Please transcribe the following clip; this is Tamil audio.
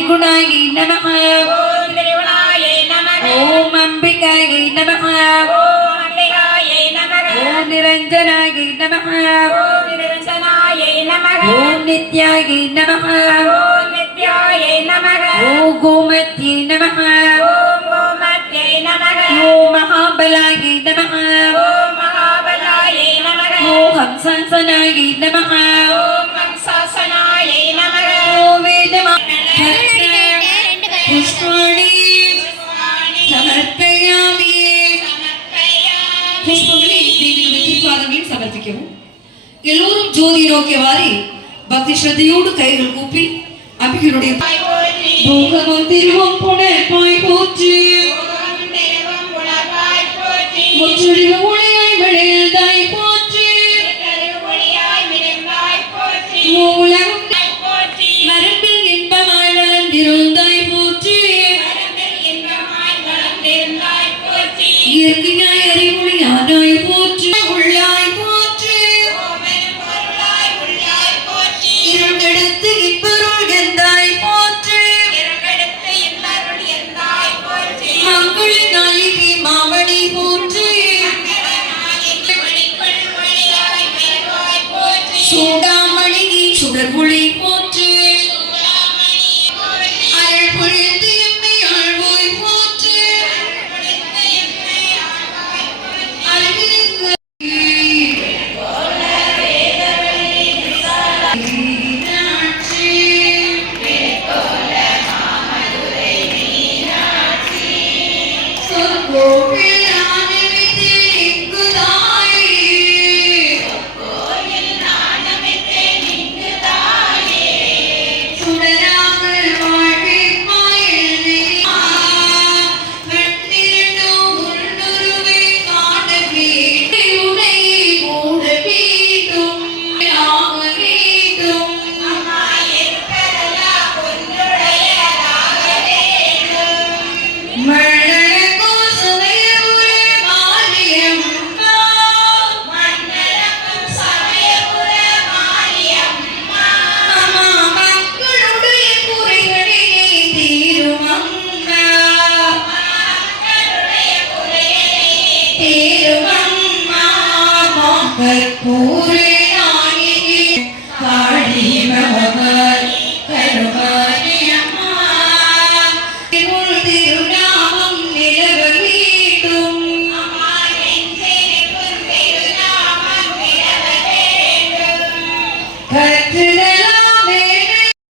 திரிகுணாயை நமஹ ஓம் திரிகுணாயை நமக ஓம் அம்பிகாயை நமஹ ஓம் அம்பிகாயை நமக ஓம் நிரஞ்சனாயை நமஹ ஓம் நிரஞ்சனாயை நமக ஓம் நித்யாயை நமஹ ஓம் நித்யாயை நமக ஓம் கோமத்யை நமஹ ஓம் கோமத்யை நமக ஓம் மகாபலாயை நமஹ ஓம் மகாபலாயை நமக ஓம் ஹம்சாசனாயை நமஹ ஓம் கம்சாசனாயை நமக ஓம் வேதமா புஷ்பாணி சமர்ப்பயாமி புஷ்பங்களை தேவியுடைய திருப்பாதங்களில் சமர்ப்பிக்கவும். எல்லோரும் ஜோதி நோக்கியவாறே பக்தி ஸ்ரத்தையோடு கைகள் கூப்பி அம்பிகையுடைய போகமும் திருவும் புனர்பாய் போற்றி முற்றொழிவு ஒளியாய் விளையதாய் போற்றி மூலகம் மரபில் இன்பமாய் வளர்ந்திருந்தாய் போற்றி இயற்கையாய் அறிவொளியானாய் போற்றி உள்ளாய் போற்றி இருண்டெடுத்து இப்பொருள் எந்தாய் போற்றி மங்கள நாளிகை மாமணி போற்றி சூடாமணிகை சுடர் ஒளி